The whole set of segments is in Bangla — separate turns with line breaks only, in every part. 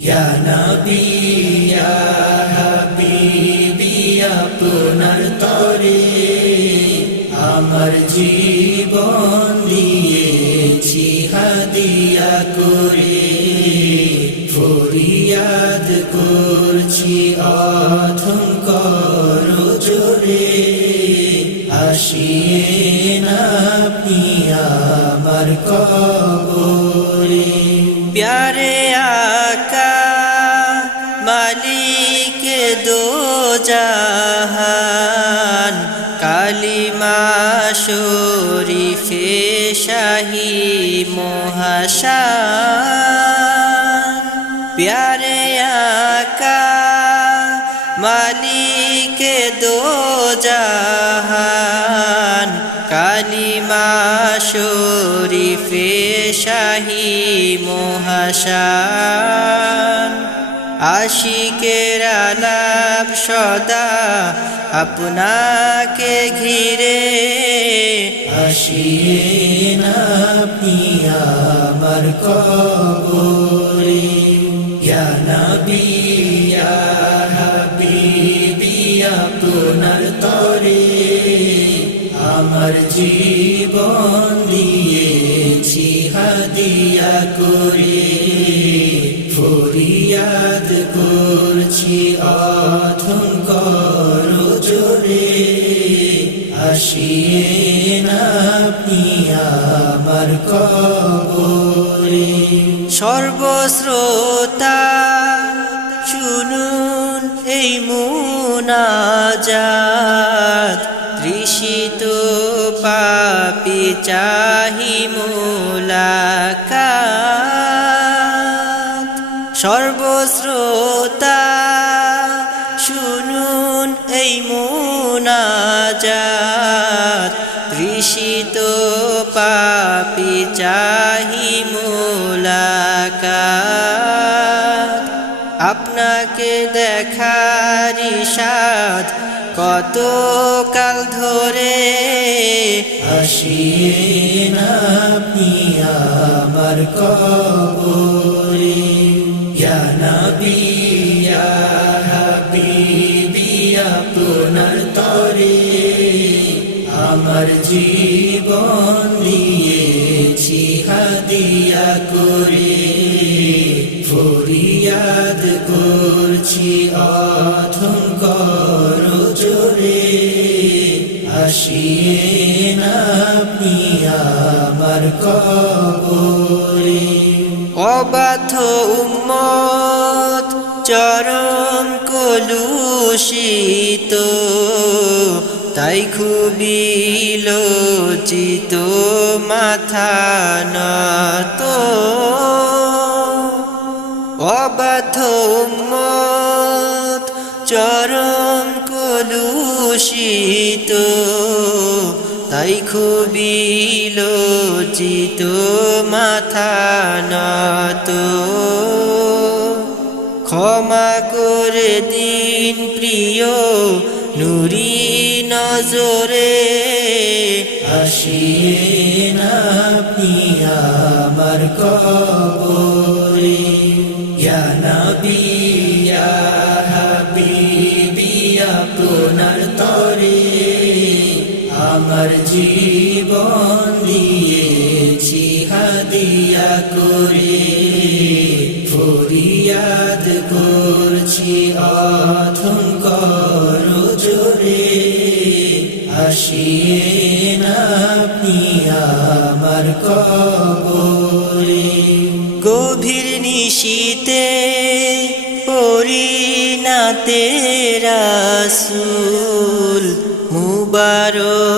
ইয়া নবী ইয়া হাবিবি তরে আমার জীবন দিয়েছি হাদিয়া করে ফরিয়াদ করছি অধঙ্কর জোরে আসিয়ে না আমার কবরে প্যারে জাহান, কালিমা শরীফে শাহী মহাশান। প্যারে আকা মালিক দো জাহান, কালিমা শরীফে শাহী মহাশান। আশিকের আলাপ সদা আপনাকে ঘিরে আসিয়ে না আপনি আমার কবরে। ইয়া নবী, ইয়া হাবিবি, আপনার তরে আমার জীবন দিয়েছি হাদিয়া করে। ফরিয়াদ করছি অধঙ্কর সর্বশ্রোতা শুনুন এই মুনাজাত। তৃষিত পাপি চাহি মোলাকাত। সর্বশ্রোতা শুনুন এই মুনাজাত। দেখার সাথ কত কাল ধরে আসিয়ে না আপনি আমার কবরে। আমার জীবন আসিয়ে না আপনি আমার কবরে। অবাথ উম্মত চরম কলুষিত, তাই খুবই লজ্জিত, মাথা নত। অবাধ উম্মত চরম কলুষিত, তাই খুবই লজ্জিত মাথা নত। ক্ষমা করে দিন প্রিয়, নুরি নজরে আসিয়ে না আপনি আমার কবরে। ইয়া নবী আমার জীবন দিয়েছি হাদিয়া করে, ফরিয়াদ করছি অধঙ্কর জোরে। আসিয়ে আপনি আমার কবরে। গভীর নিশীতে পরিণাতে রাসুল মুবারক।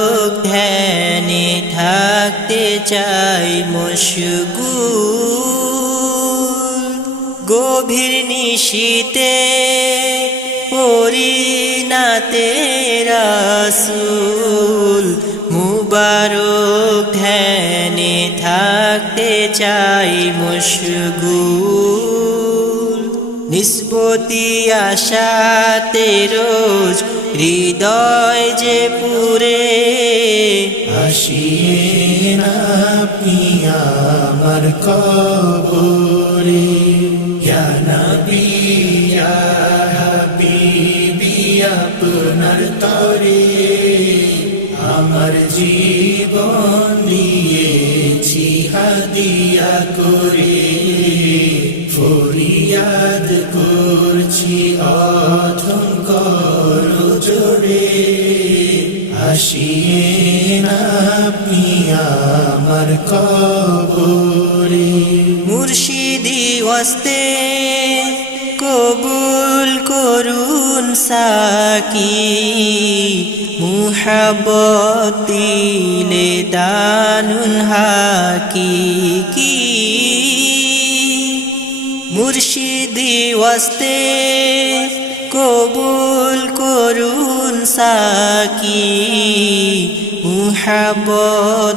থাকতে চাই মশগুল। গভীর নিশীতে পরিণাতে রাসুল মুবারক ধ্যানে থাকতে চাই মশগুল। নিষ্পতি আশাতে রোজ হৃদয় যে পুরে আসিয়ে কবরে। ইয়া নবী, ইয়া হাবিবি, আপনার তরে আমার
জীবন দিয়েছি হাদিয়া করে। ফরিয়াদ করছি অধম কর জোরে। আসিয়ে না আপনি আমার কবর।
ওয়াস্তে কবুল করুন সাকি মুহাবতিলে দানুন হাকি কি। মুর্শিদি ওয়াস্তে কবুল করুন সাকি মুহাবতিলে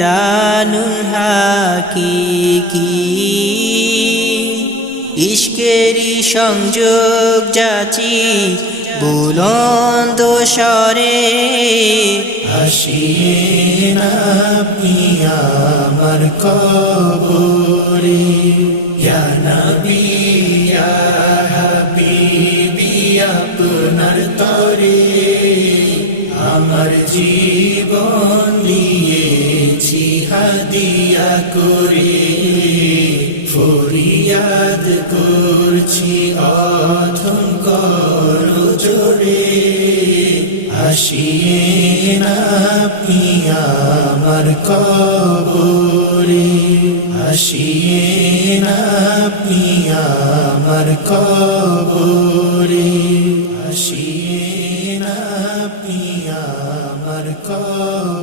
দানুন হাকি ইশকেরি সংযোগ যাচি বুলন্দ স্বরে।
আসিয়ে না আপনি আমার কবরে। ইয়া করে, ফরিয়াদ করছি অথঙ্কর জোরে। আসিয়ে না আপনি আমার কবরে। না আপনি আমার কবরে। না আপনি আমার কবরে।